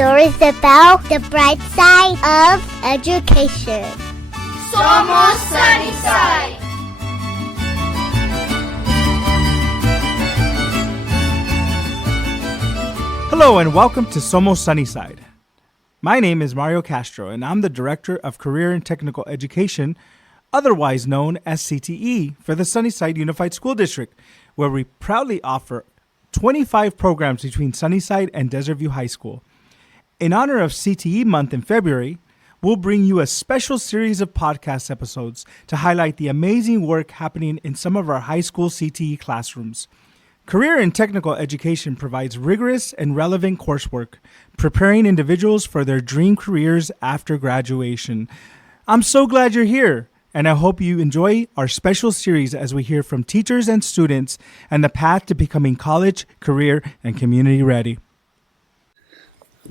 stories about the bright side of education. Somos Sunnyside! Hello and welcome to Somos Sunnyside. My name is Mario Castro and I'm the Director of Career and Technical Education, otherwise known as CTE, for the Sunnyside Unified School District, where we proudly offer 25 programs between Sunnyside and Desert View High School. In honor of CTE month in February, we'll bring you a special series of podcast episodes to highlight the amazing work happening in some of our high school CTE classrooms. Career and Technical Education provides rigorous and relevant coursework, preparing individuals for their dream careers after graduation. I'm so glad you're here, and I hope you enjoy our special series as we hear from teachers and students and the path to becoming college, career, and community ready.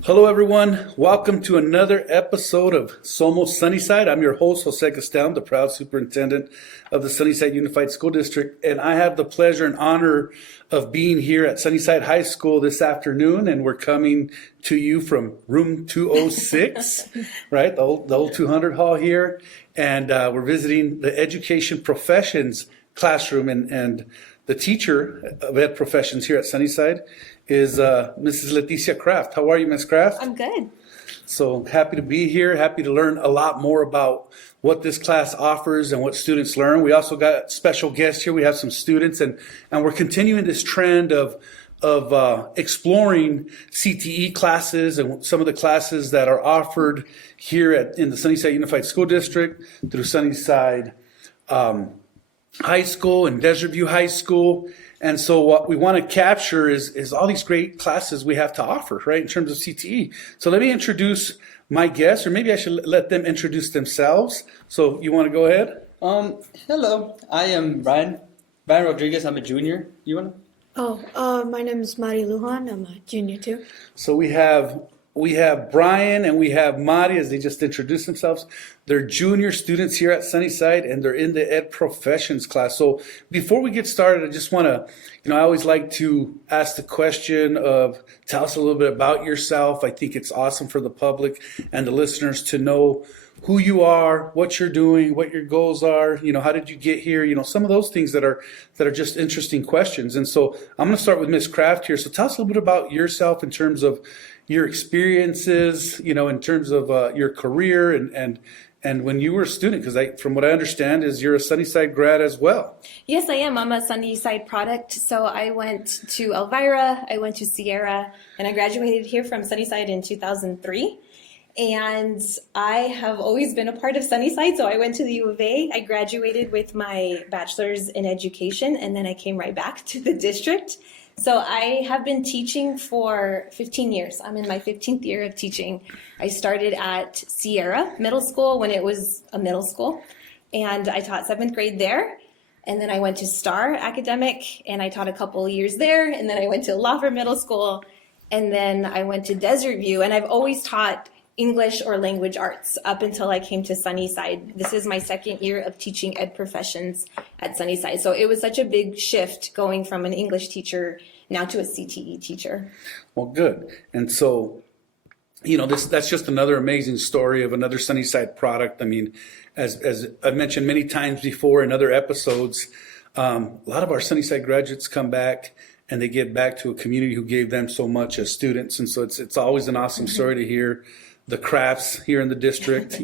Hello, everyone. Welcome to another episode of Somos Sunnyside. I'm your host, Jose Castellan, the proud superintendent of the Sunnyside Unified School District, and I have the pleasure and honor of being here at Sunnyside High School this afternoon, and we're coming to you from room 206, right, the old 200 hall here, and we're visiting the Education Professions classroom, and the teacher of Ed Professions here at Sunnyside is Mrs. Leticia Craft. How are you, Ms. Craft? I'm good. So happy to be here, happy to learn a lot more about what this class offers and what students learn. We also got special guests here. We have some students, and we're continuing this trend of exploring CTE classes and some of the classes that are offered here in the Sunnyside Unified School District through Sunnyside High School and Desert View High School. And so what we want to capture is all these great classes we have to offer, right, in terms of CTE. So let me introduce my guests, or maybe I should let them introduce themselves. So you want to go ahead? Hello, I am Brian Rodriguez. I'm a junior. You want to? My name is Mari Lujan. I'm a junior too. So we have Brayan and we have Mari, as they just introduced themselves. They're junior students here at Sunnyside, and they're in the Ed Professions class. So before we get started, I just want to, I always like to ask the question of, tell us a little bit about yourself. I think it's awesome for the public and the listeners to know who you are, what you're doing, what your goals are, how did you get here, some of those things that are just interesting questions. And so I'm going to start with Ms. Craft here. So tell us a little bit about yourself in terms of your experiences, in terms of your career and when you were a student, because from what I understand is you're a Sunnyside grad as well. Yes, I am. I'm a Sunnyside product. So I went to Elvira, I went to Sierra, and I graduated here from Sunnyside in 2003. And I have always been a part of Sunnyside. So I went to the U of A. I graduated with my bachelor's in education, and then I came right back to the district. So I have been teaching for 15 years. I'm in my 15th year of teaching. I started at Sierra Middle School when it was a middle school, and I taught 7th grade there. And then I went to Star Academic, and I taught a couple of years there. And then I went to Lawford Middle School, and then I went to Desert View. And I've always taught English or language arts up until I came to Sunnyside. This is my 2nd year of teaching Ed Professions at Sunnyside. So it was such a big shift going from an English teacher now to a CTE teacher. Well, good. And so, that's just another amazing story of another Sunnyside product. I mean, as I've mentioned many times before in other episodes, a lot of our Sunnyside graduates come back and they get back to a community who gave them so much as students. And so it's always an awesome story to hear the Crafts here in the district.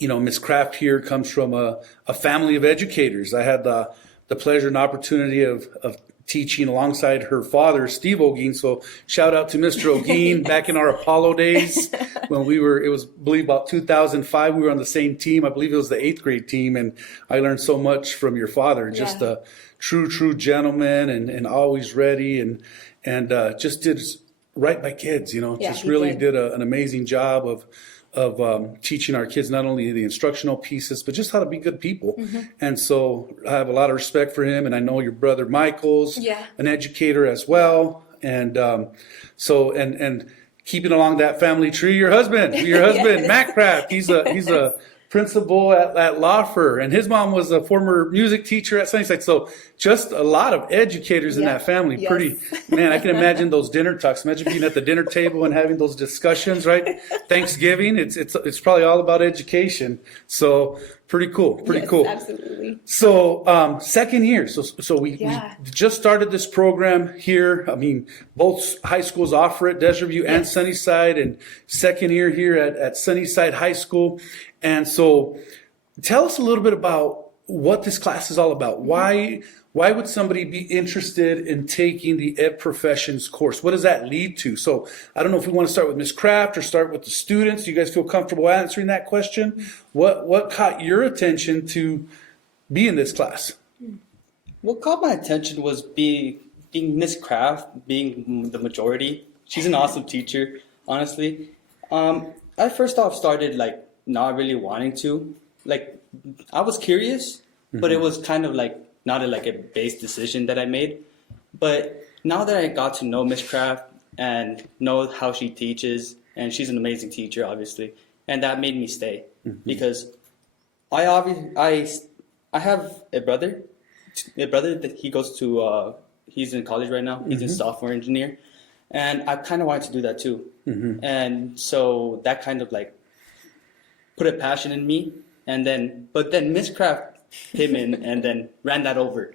Ms. Craft here comes from a family of educators. I had the pleasure and opportunity of teaching alongside her father, Steve Ogeen. So shout out to Mr. Ogeen. Back in our Apollo days when it was, I believe, about 2005, we were on the same team. I believe it was the 8th grade team. And I learned so much from your father, just a true gentleman and always ready and just did right by kids, just really did an amazing job of teaching our kids not only the instructional pieces, but just how to be good people. And so I have a lot of respect for him. And I know your brother Michael's an educator as well. And and keeping along that family tree, your husband, Matt Craft, he's a principal at Lawfer, and his mom was a former music teacher at Sunnyside. So just a lot of educators in Yeah. that family. Yes. Pretty, man, I can imagine those dinner talks. Imagine being at the dinner table and having those discussions, right? Thanksgiving, it's probably all about education. So pretty cool, pretty Yes, cool. absolutely. So second year, so we Yeah. just started this program here. I mean, both high schools offer it, Desert View and Yes. Sunnyside, and second year here at Sunnyside High School. And so tell us a little bit about what this class is all about. Why would somebody be interested in taking the Ed Professions course? What does that lead to? So I don't know if we want to start with Ms. Craft or start with the students. Do you guys feel comfortable answering that question? What caught your attention to be in this class? What caught my attention was being Miss Craft, being the majority. She's an awesome teacher, honestly. I first off started like not really wanting to. Like I was curious, but it was kind of like not like a base decision that I made. But now that I got to know Miss Craft and know how she teaches, and she's an amazing teacher, obviously, and that made me stay because I have a brother that he goes to. He's in college right now. He's a software engineer, and I kind of wanted to do that too. And so that kind of like put a passion in me. And then, but then Miss Craft came in and then ran that over.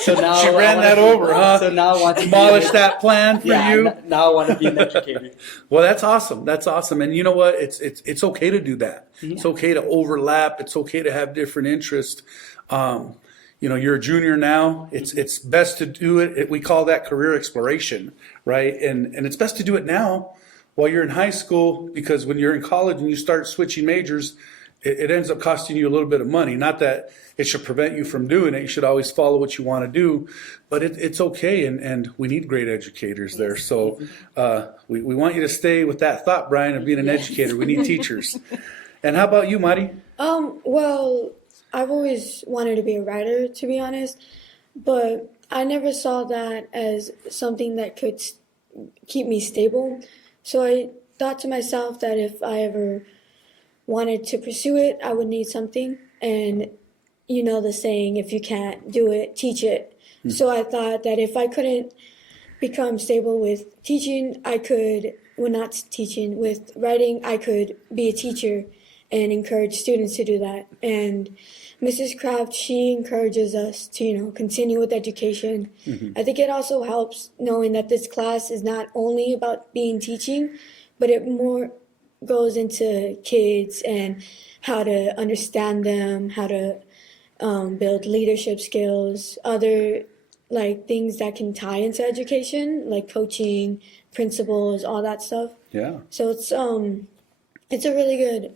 So now She ran that over, huh? So now I want to Demolish that plan for you. Now I want to be an educator. Well, that's awesome. That's awesome. And you know what? It's okay to do that. It's okay to overlap. It's okay to have different interests. You're a junior now. It's best to do it. We call that career exploration, right? And it's best to do it now while you're in high school, because when you're in college and you start switching majors, it ends up costing you a little bit of money. Not that it should prevent you from doing it. You should always follow what you want to do, but it's okay. And we need great educators there. So we want you to stay with that thought, Brian, of being an educator. We need teachers. And how about you, Mari? Well, I've always wanted to be a writer, to be honest, but I never saw that as something that could keep me stable. So I thought to myself that if I ever wanted to pursue it, I would need something. And you know the saying, if you can't do it, teach it. So I thought that if I couldn't become stable with teaching, with writing, I could be a teacher and encourage students to do that. And Mrs. Craft, she encourages us to, continue with education. I think it also helps knowing that this class is not only about teaching, but it more goes into kids and how to understand them, how to build leadership skills, other like things that can tie into education, like coaching, principles, all that stuff. Yeah. So it's a really good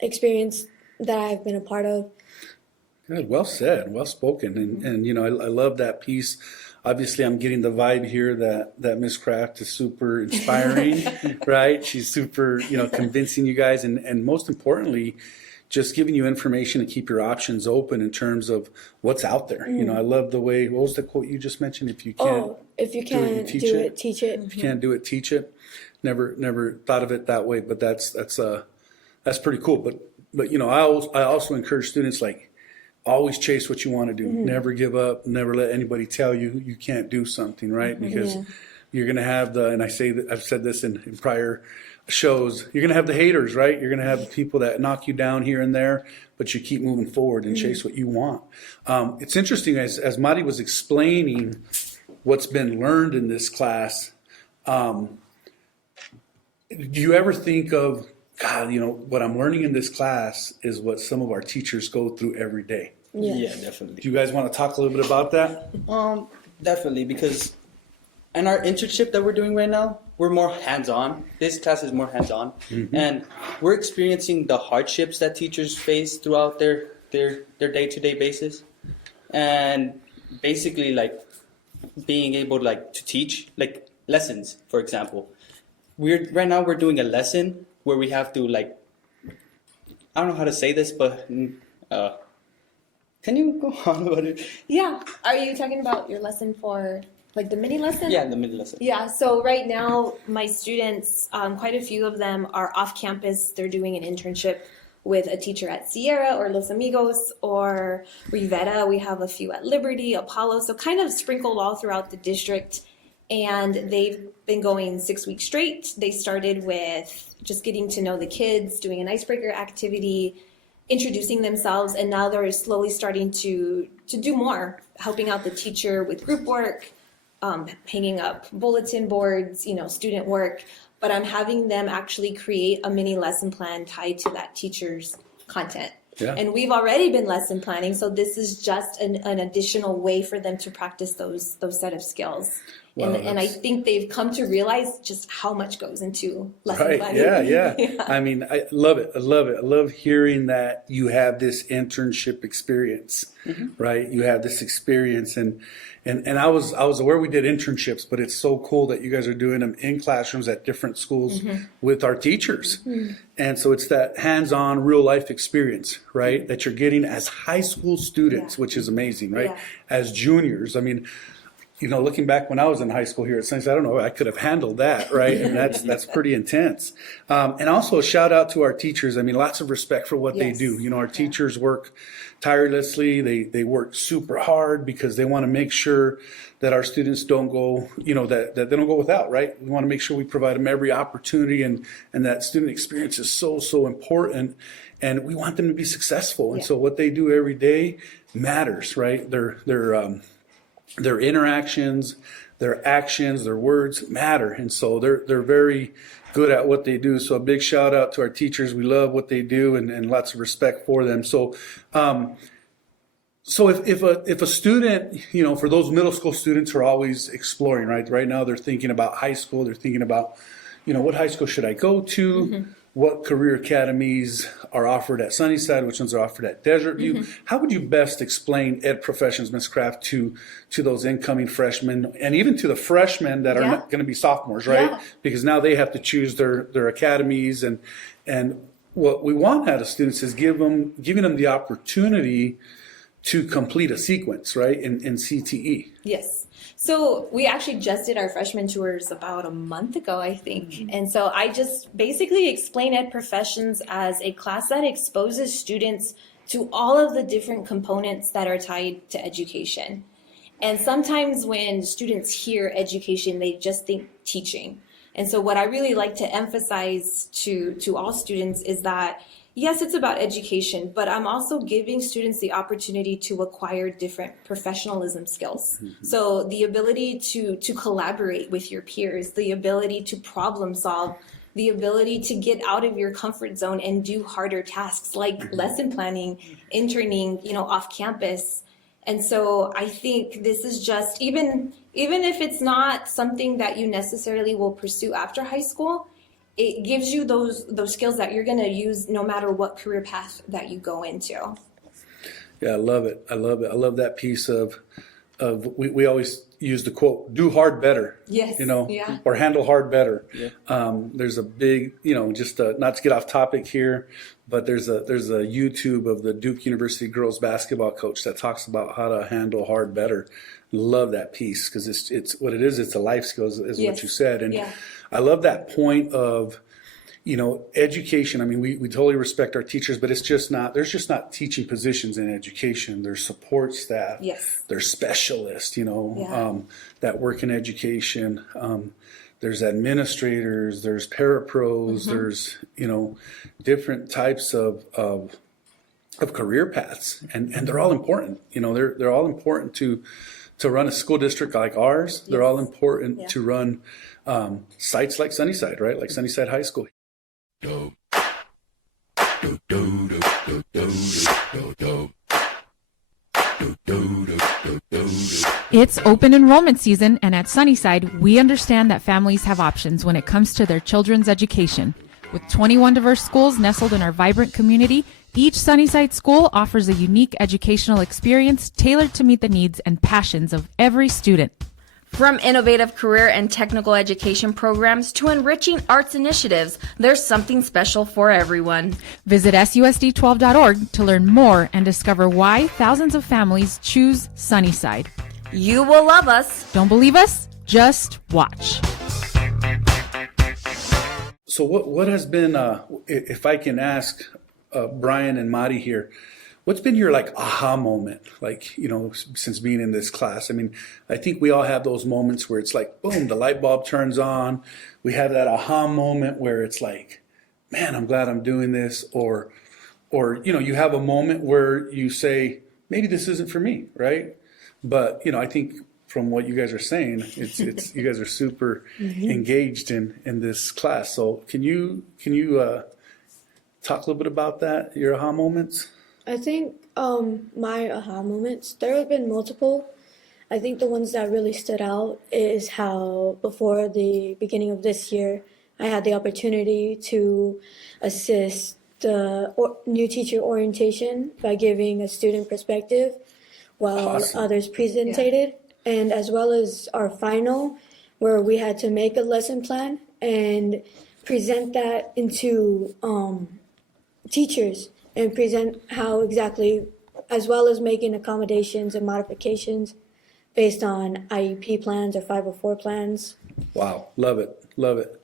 experience that I've been a part of. Good. Well said. Well spoken. And I love that piece. Obviously, I'm getting the vibe here that Miss Craft is super inspiring, right? She's super, convincing you guys, and most importantly, just giving you information to keep your options open in terms of what's out there. I love the way. What was the quote you just mentioned? If you can't, If you can't do it, teach it. If you can't do it, teach it. Never thought of it that way, but that's pretty cool. But I also encourage students, like, always chase what you want to do. Never give up. Never let anybody tell you you can't do something, right? Because you're going to have and I've said this in prior shows, you're going to have the haters, right? You're going to have the people that knock you down here and there, but you keep moving forward and chase what you want. It's interesting, as Mari was explaining what's been learned in this class, do you ever think of, God, what I'm learning in this class is what some of our teachers go through every day? Yes. Yeah, definitely. Do you guys want to talk a little bit about that? Definitely, because in our internship that we're doing right now, we're more hands-on. This class is more hands-on, and we're experiencing the hardships that teachers face throughout their day-to-day basis, and basically like being able to teach like lessons. For example, we're doing a lesson where we have to I don't know how to say this, but can you go on about it? Yeah. Are you talking about your lesson for the mini lesson? Yeah, the mini lesson. Yeah. So right now, my students, quite a few of them are off campus. They're doing an internship with a teacher at Sierra or Los Amigos or Rivera. We have a few at Liberty, Apollo, so kind of sprinkled all throughout the district. And they've been going 6 weeks straight. They started with just getting to know the kids, doing an icebreaker activity, introducing themselves, and now they're slowly starting to do more, helping out the teacher with group work, hanging up bulletin boards, student work. But I'm having them actually create a mini lesson plan tied to that teacher's content. Yeah. And we've already been lesson planning, so this is just an additional way for them to practice those set of skills. Wow, and I think they've come to realize just how much goes into lesson Right. planning. Yeah. I mean, I love it. I love hearing that you have this internship experience, right? You have this experience, and I was aware we did internships, but it's so cool that you guys are doing them in classrooms at different schools with our teachers. And so it's that hands-on real life experience, right? That you're getting as high school students, which is amazing, right? Yeah. As juniors. I mean, looking back when I was in high school here at Sunnyside, I don't know, I could have handled that, right? And that's pretty intense. And also a shout out to our teachers. I mean, lots of respect for what they do. Our teachers work tirelessly. They work super hard because they want to make sure that our students don't go, that they don't go without, right? We want to make sure we provide them every opportunity, and that student experience is so important. And we want them to be successful. And so what they do every day matters, right? Their interactions, their actions, their words matter. And so they're very good at what they do. So a big shout out to our teachers. We love what they do, and lots of respect for them. So if a student, for those middle school students who are always exploring, right now they're thinking about high school, they're thinking about, what high school should I go to? What career academies are offered at Sunnyside? Which ones are offered at Desert View? How would you best explain ed professions, Ms. Craft, to those incoming freshmen, and even to the freshmen that are not going to be sophomores, right? Yeah. Because now they have to choose their academies, and what we want out of students is giving them the opportunity to complete a sequence, right, in CTE. Yes. So we actually just did our freshman tours about a month ago, I think. And so I just basically explain ed professions as a class that exposes students to all of the different components that are tied to education. And sometimes when students hear education, they just think teaching. And so what I really like to emphasize to all students is that yes, it's about education, but I'm also giving students the opportunity to acquire different professionalism skills. So the ability to collaborate with your peers, the ability to problem solve, the ability to get out of your comfort zone and do harder tasks like lesson planning, interning, off campus. And so I think this is just, even if it's not something that you necessarily will pursue after high school, it gives you those skills that you're going to use no matter what career path that you go into. Yeah, I love it. I love that piece of we always use the quote, do hard better. Yes. Or handle hard better. Yeah. There's a big, just not to get off topic here, but there's a YouTube of the Duke University girls basketball coach that talks about how to handle hard better. Love that piece because it's what it is. It's a life skill, is what you said. And I love that point of, education. I mean, we totally respect our teachers, but there's just not teaching positions in education. There's support staff. Yes. There's specialists, that work in education. There's administrators, there's parapros, there's, different types of career paths, and they're all important. They're all important to run a school district like ours. They're all important to run sites like Sunnyside, right? Like Sunnyside High School. It's open enrollment season, and at Sunnyside, we understand that families have options when it comes to their children's education. With 21 diverse schools nestled in our vibrant community, each Sunnyside school offers a unique educational experience tailored to meet the needs and passions of every student. From innovative career and technical education programs to enriching arts initiatives, there's something special for everyone. Visit susd12.org to learn more and discover why thousands of families choose Sunnyside. You will love us. Don't believe us? Just watch. So what has been, if I can ask Brayan and Mari here. What's been your like aha moment, like, since being in this class? I mean, I think we all have those moments where it's like, boom, the light bulb turns on. We have that aha moment where it's like, man, I'm glad I'm doing this. Or, you have a moment where you say, maybe this isn't for me, right? But, I think from what you guys are saying, it's you guys are super engaged in this class. So can you talk a little bit about that, your aha moments? I think my aha moments, there have been multiple. I think the ones that really stood out is how before the beginning of this year, I had the opportunity to assist the new teacher orientation by giving a student perspective while others presented, and as well as our final, where we had to make a lesson plan and present that into teachers and present how exactly, as well as making accommodations and modifications based on IEP plans or 504 plans. Wow, love it, love it.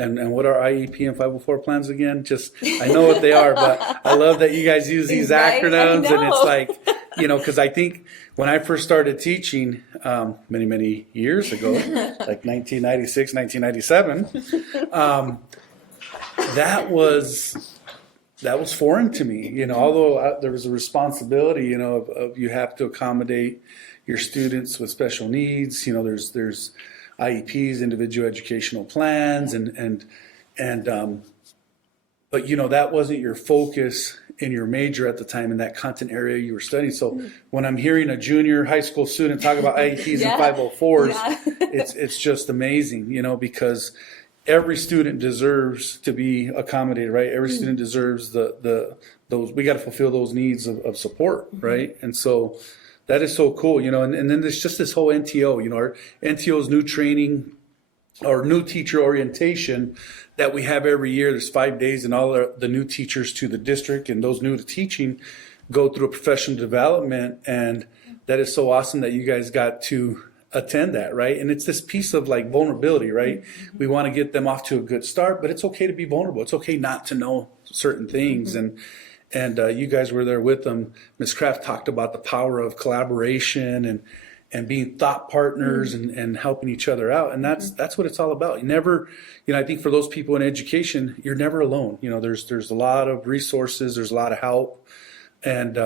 And what are IEP and 504 plans again? Just, I know what they are, but I love that you guys use these acronyms, and it's like, because I think when I first started teaching many, many years ago, like 1996, 1997, that was foreign to me, although there was a responsibility, of you have to accommodate your students with special needs. There's IEPs, individual educational plans, but that wasn't your focus in your major at the time in that content area you were studying. So when I'm hearing a junior high school student talk about IEPs and 504s, it's just amazing, because every student deserves to be accommodated, right? Every student deserves those. We got to fulfill those needs of support, right? And so that is so cool, and then there's just this whole NTO, our NTO's new training or new teacher orientation that we have every year. There's 5 days, and all the new teachers to the district and those new to teaching go through a professional development. And that is so awesome that you guys got to attend that, right? And it's this piece of like vulnerability, right? We want to get them off to a good start, but it's okay to be vulnerable. It's okay not to know certain things. And you guys were there with them. Ms. Craft talked about the power of collaboration and being thought partners and helping each other out. And that's what it's all about. You never, I think for those people in education, you're never alone. There's a lot of resources, there's a lot of help. And,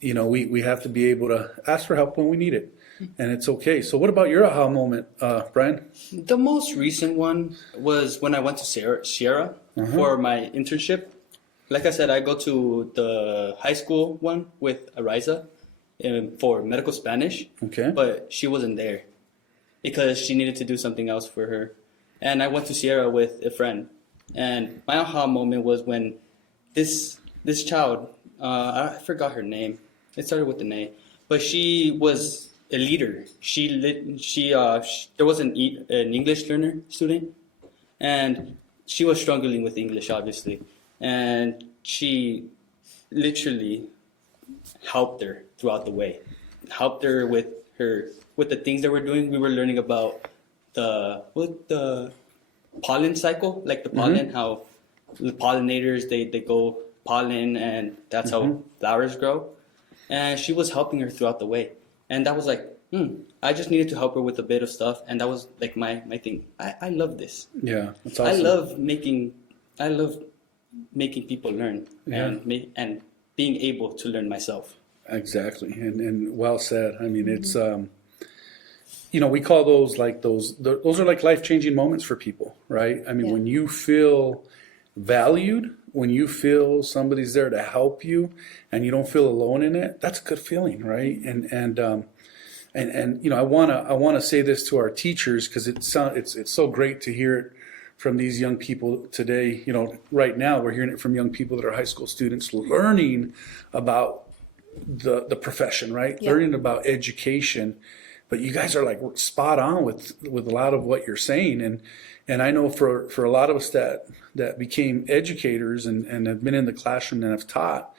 we have to be able to ask for help when we need it. And it's okay. So what about your aha moment, Brayan? The most recent one was when I went to Sierra for my internship. Like I said, I go to the high school one with Ariza for medical Spanish. Okay. But she wasn't there because she needed to do something else for her. And I went to Sierra with a friend. And my aha moment was when this child, I forgot her name. It started with an A. But she was a leader. There was an English learner student. And she was struggling with English, obviously. And she literally helped her throughout the way, helped her with the things that we're doing. We were learning about the pollen cycle, like the pollen, how the pollinators, they go pollen, and that's how flowers grow. And she was helping her throughout the way. And that was like, I just needed to help her with a bit of stuff. And that was like my thing. I love this. Yeah, that's awesome. I love making people learn and being able to learn myself. Exactly. And well said. I mean, it's, we call those those are like life-changing moments for people, right? I mean, when you feel valued, when you feel somebody's there to help you and you don't feel alone in it, that's a good feeling, right? And I want to say this to our teachers, because it's so great to hear it from these young people today. Right now we're hearing it from young people that are high school students learning about the profession, right? Yeah. Learning about education. But you guys are like spot on with a lot of what you're saying. And I know for a lot of us that became educators and have been in the classroom and have taught,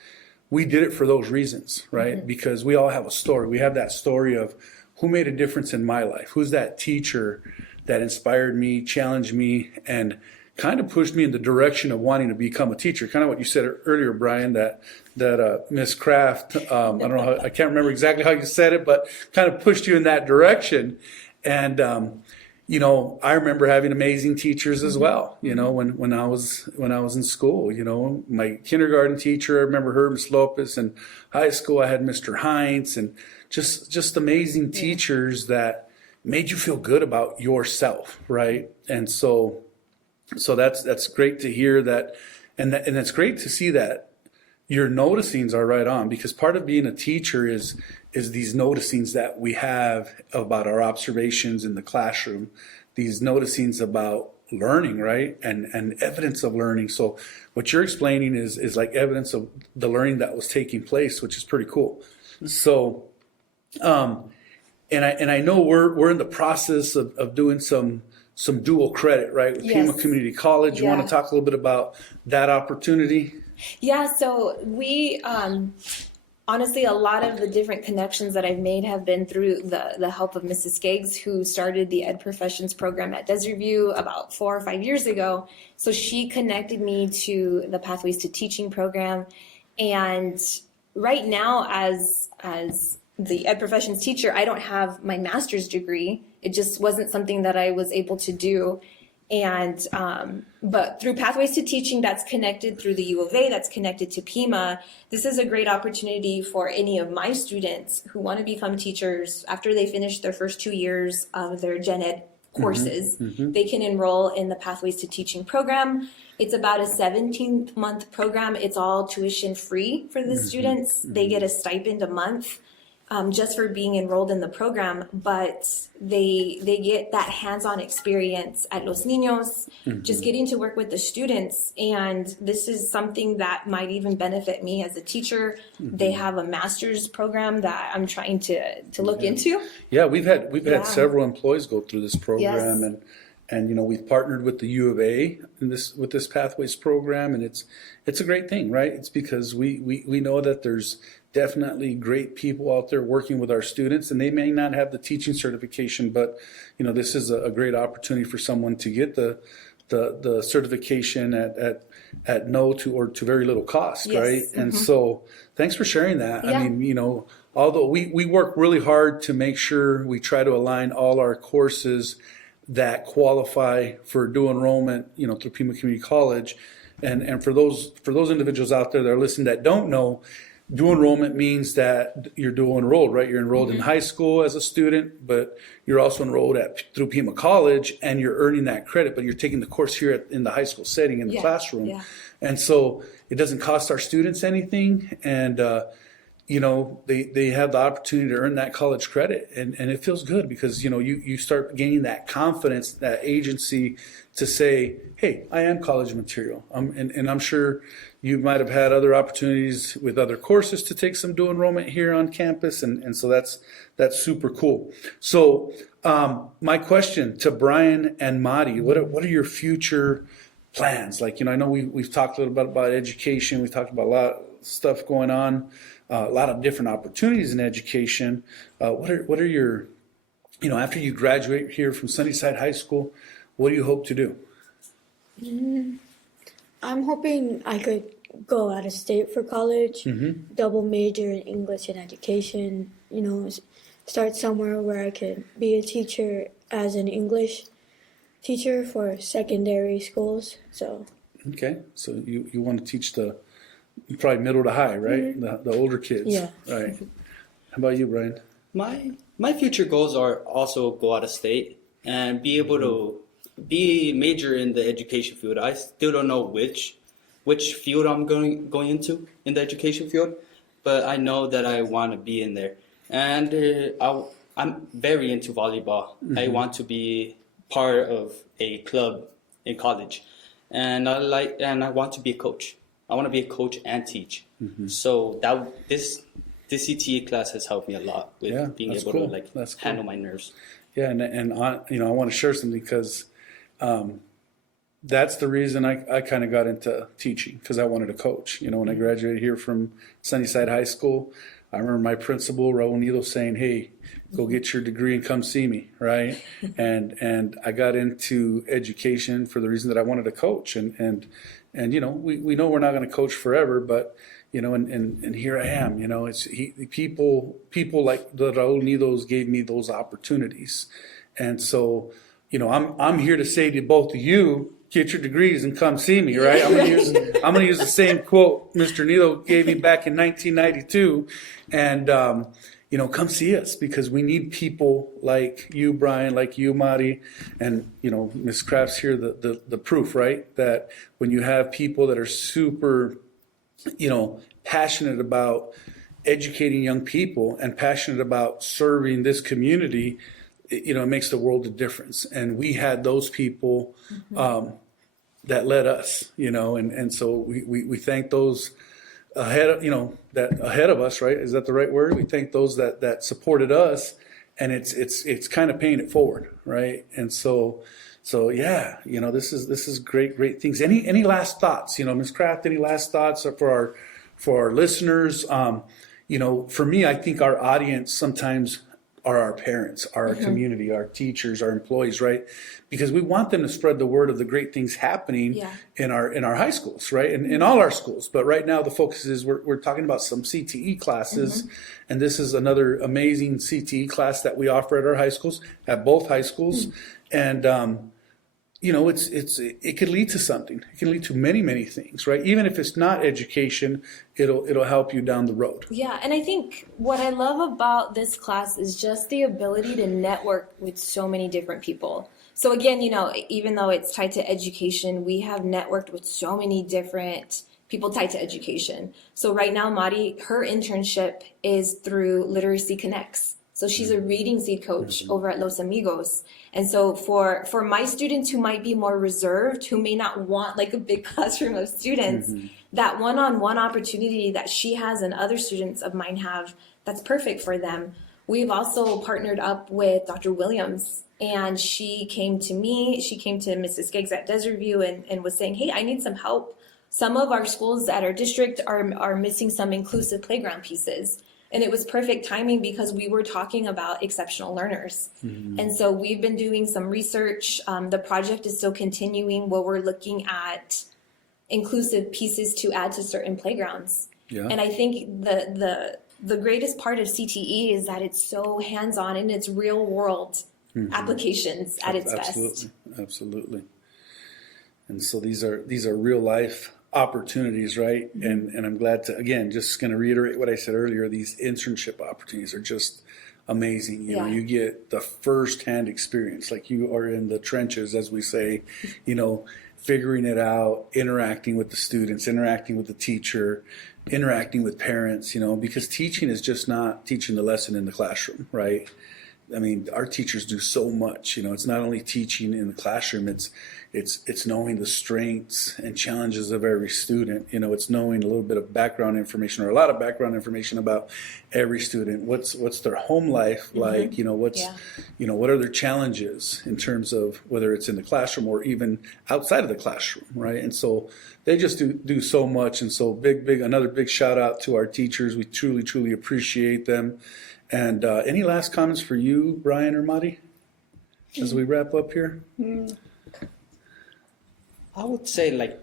we did it for those reasons, right? Mm-hmm. Because we all have a story. We have that story of who made a difference in my life? Who's that teacher that inspired me, challenged me, and kind of pushed me in the direction of wanting to become a teacher. Kind of what you said earlier, Brian, that Miss Craft, I don't know how, I can't remember exactly how you said it, but kind of pushed you in that direction. And, you know, I remember having amazing teachers as well, you know, when I was in school. You know, my kindergarten teacher, I remember her, Miss Lopez, and high school I had Mr. Heinz, and just amazing teachers that made you feel good about yourself, right? And so that's great to hear that, and it's great to see that your noticings are right on, because part of being a teacher is these noticings that we have about our observations in the classroom, these noticings about learning, right? And evidence of learning. So what you're explaining is like evidence of the learning that was taking place, which is pretty cool. So, and I know we're in the process of doing some dual credit, right? With Yes. Pima Community College. You want to talk a little bit about that opportunity? Yeah, so we honestly, a lot of the different connections that I've made have been through the help of Mrs. Skaggs, who started the Ed Professions program at Desert View about 4 or 5 years ago. So she connected me to the Pathways to Teaching program. And right now, as the Ed Professions teacher, I don't have my master's degree. It just wasn't something that I was able to do. And but through Pathways to Teaching, that's connected through the U of A, that's connected to Pima. This is a great opportunity for any of my students who want to become teachers after they finish their first 2 years of their gen ed courses. They can enroll in the Pathways to Teaching program. It's about a 17-month program. It's all tuition free for the students. They get a stipend a month. Just for being enrolled in the program, but they get that hands-on experience at Los Niños, just getting to work with the students. And this is something that might even benefit me as a teacher. They have a master's program that I'm trying to look into. Yeah, we've had several employees go through this program, and you know, we've partnered with the U of A with this Pathways program, and it's a great thing, right? It's because we know that there's definitely great people out there working with our students, and they may not have the teaching certification, but you know, this is a great opportunity for someone to get the certification at no to very little cost, right? And so thanks for sharing that. Yeah. I mean, you know, although we work really hard to make sure we try to align all our courses that qualify for dual enrollment, you know, through Pima Community College. And for those individuals out there that are listening that don't know, dual enrollment means that you're dual enrolled, right? You're enrolled in high school as a student, but you're also enrolled through Pima College, and you're earning that credit, but you're taking the course here in the high school setting in the classroom. Yeah. And so it doesn't cost our students anything. And, you know, they have the opportunity to earn that college credit, and it feels good because, you know, you start gaining that confidence, that agency to say, hey, I am college material. And I'm sure you might have had other opportunities with other courses to take some dual enrollment here on campus. And so that's super cool. So my question to Brayan and Mari, what are your future plans? Like, you know, I know we've talked a little bit about education. We've talked about a lot of stuff going on, a lot of different opportunities in education. What are your, you know, after you graduate here from Sunnyside High School, what do you hope to do? I'm hoping I could go out of state for college, double major in English and education, you know, start somewhere where I could be a teacher as an English teacher for secondary schools. So Okay, so you want to teach probably middle to high, right? The older kids. Yeah. Right. How about you, Brian? My future goals are also go out of state and be able to be major in the education field. I still don't know which field I'm going into in the education field, but I know that I want to be in there. And I'm very into volleyball. I want to be part of a club in college, and I want to be a coach. I want to be a coach and teach. So this CTE class has helped me a lot with being able to handle my nerves. Yeah, and you know, I want to share something because that's the reason I kind of got into teaching, because I wanted to coach. You know, when I graduated here from Sunnyside High School, I remember my principal, Raul Nido, saying, hey, go get your degree and come see me, right? and I got into education for the reason that I wanted to coach. And you know, we know we're not going to coach forever, but, you know, and here I am, you know, people like the Raul Nidos gave me those opportunities. And so, you know, I'm here to say to both of you, get your degrees and come see me, right? I'm gonna use the same quote Mr. Nido gave me back in 1992, and you know, come see us, because we need people like you, Brian, like you, Mari, and you know, Ms. Craft's here, the proof, right? That when you have people that are super, you know, passionate about educating young people and passionate about serving this community, you know, it makes the world a difference. And we had those people that led us, you know, and so we thank those ahead of, you know, that ahead of us, right? Is that the right word? We thank those that supported us, and it's kind of paying it forward, right? And so yeah, you know, this is great things. Any last thoughts, you know, Ms. Craft, any last thoughts for our listeners? You know, for me, I think our audience sometimes are our parents, our community, our teachers, our employees, right? Because we want them to spread the word of the great things happening in our high schools, right? And in all our schools. But right now the focus is we're talking about some CTE classes, and this is another amazing CTE class that we offer at our high schools, at both high schools. And you know, it could lead to something. It can lead to many things, right? Even if it's not education, it'll help you down the road. Yeah, and I think what I love about this class is just the ability to network with so many different people. So again, you know, even though it's tied to education, we have networked with so many different people tied to education. So right now, Mari, her internship is through Literacy Connects. So she's a reading seed coach over at Los Amigos. And so for my students who might be more reserved, who may not want like a big classroom of students, that one-on-one opportunity that she has and other students of mine have, that's perfect for them. We've also partnered up with Dr. Williams, and she came to me, she came to Mrs. Skeggs at Desert View and was saying, hey, I need some help. Some of our schools at our district are missing some inclusive playground pieces. And it was perfect timing because we were talking about exceptional learners. And so we've been doing some research. The project is still continuing where we're looking at inclusive pieces to add to certain playgrounds. Yeah. And I think the greatest part of CTE is that it's so hands-on and it's real world applications at its best. Absolutely. And so these are real life opportunities, right? And I'm glad to, again, just going to reiterate what I said earlier, these internship opportunities are just amazing. You know, you get the first-hand experience, like you are in the trenches, as we say, you know, figuring it out, interacting with the students, interacting with the teacher, interacting with parents, you know, because teaching is just not teaching the lesson in the classroom, right? I mean, our teachers do so much, you know, it's not only teaching in the classroom, it's knowing the strengths and challenges of every student. You know, it's knowing a little bit of background information or a lot of background information about every student. What's their home life like? You know, what are their challenges in terms of whether it's in the classroom or even outside of the classroom, right? And so they just do so much. And so another big shout out to our teachers. We truly appreciate them. And any last comments for you, Brian or Mari, as we wrap up here? I would say, like,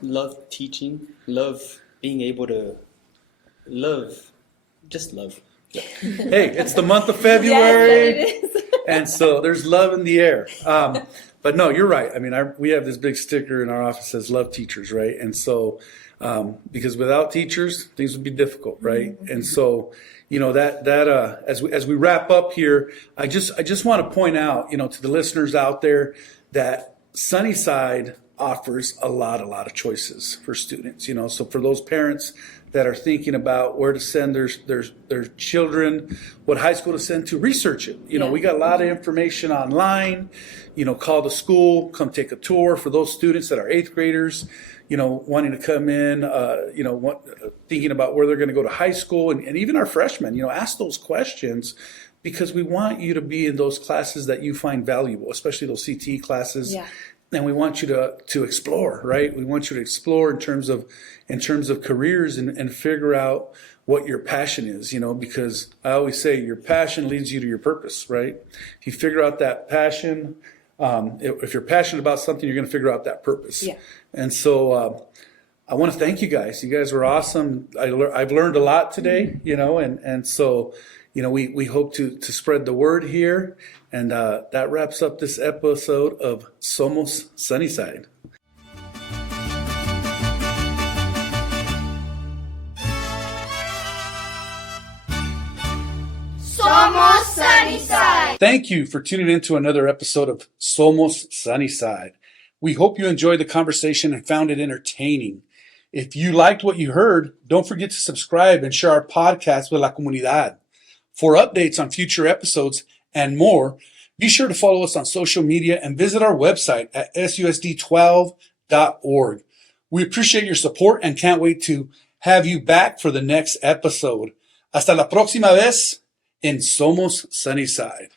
love teaching, love being able to just love. Hey, it's the month of February, yes, it is. And so there's love in the air. But no, you're right. I mean, we have this big sticker in our office that says "Love Teachers," right? And so, because without teachers, things would be difficult, right? And so, you know, as we wrap up here, I just want to point out, you know, to the listeners out there that Sunnyside offers a lot of choices for students, you know. So for those parents that are thinking about where to send their children, what high school to send to, research it. You know, we got a lot of information online. You know, call the school, come take a tour. For those students that are 8th graders, you know, wanting to come in, you know, thinking about where they're going to go to high school, and even our freshmen, you know, ask those questions, because we want you to be in those classes that you find valuable, especially those CTE classes. and we want you to explore, right? We want you to explore in terms of careers and figure out what your passion is, because I always say your passion leads you to your purpose, right? If you figure out that passion, if you're passionate about something, you're going to figure out that purpose. Yeah. And so I want to thank you guys. You guys were awesome. I've learned a lot today, and so, we hope to spread the word here. And that wraps up this episode of Somos Sunnyside. Somos Sunnyside. Thank you for tuning in to another episode of Somos Sunnyside. We hope you enjoyed the conversation and found it entertaining. If you liked what you heard, don't forget to subscribe and share our podcast with la comunidad. For updates on future episodes and more, be sure to follow us on social media and visit our website at susd12.org. We appreciate your support and can't wait to have you back for the next episode. Hasta la próxima vez en Somos Sunnyside.